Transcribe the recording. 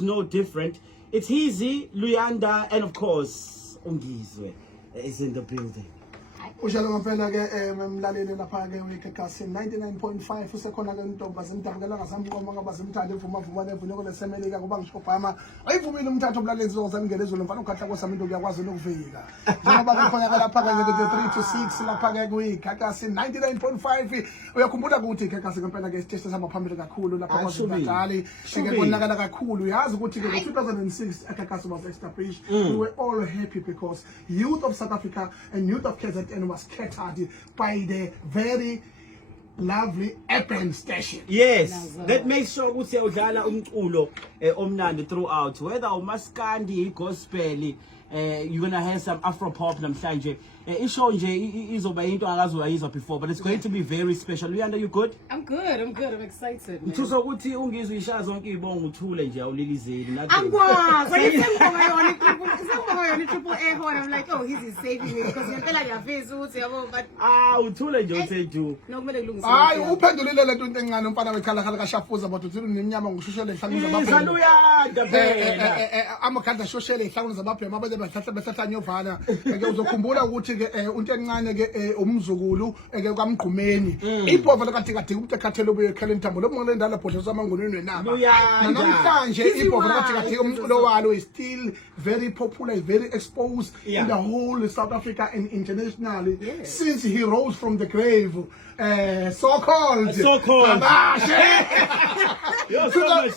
no different. It's Easy, Luyanda, and of course, Ngizwe is in the building. Ujalo ngempela ke emlaleli lapha ke weGagasi 99.5 usekhona ke intombi azimdabukela ngasamqoma ngabazimthanda evuma vuma nevunyoko lesemelika kuba ngisho Obama ayivumile umthatho omlaleli uzongena ezweni mfana ukhahla kwesami into kuyakwazi ukuvika njengoba kukhona ke lapha ke 3 to 6 lapha ke weGagasi 99.5 uyakhumbula ukuthi iGagasi ngempela ke isiteshi sihamba phambili kakhulu lapha kwaZulu-Natal ke konakala kakhulu yazi ukuthi ke ngo-2006 iGagasi was established. We were all happy because youth of South Africa and youth of KZN was catered by the very lovely urban station. Yes, that makes sure ukuthi udlala umculo omnandi throughout, whether umaskandi gospel, you're gonna have some afro pop namhlanje. Ishow nje izoba into akazoyizwa before, but it's going to be very special. Luyanda, you good? I'm good. I'm excited. Ngithusa ukuthi ungizwe isha zonke ibonga uthule nje awulilizeli. Angikwazi. Ayisengibonga yona triple A horn. I'm like, oh, he's saving me because ngempela ngiyafisa ukuthi yabo but uthule nje useju. Nokumele kulungise. Hayi uphendulile le nto encane umfana wekhala khala kashafuza but uthi nemnyama ngushushele ihlangu zababhema. Luyanda phela. Amakhanda shoshele ihlangu zababhema abaze bahlahla nyovana ke uzokhumbula ukuthi ke unto encane ke umzukulu ke kwamgqumeni iphova lakathi kade umuntu ekhathele ubuye ekhala intambo lo mngole ndala bhodle samangonweni wenaba namhlanje iphova lakathi kade umculo walo is still very popular, is very exposed in the whole South Africa and internationally since he rose from the grave, so called You're so much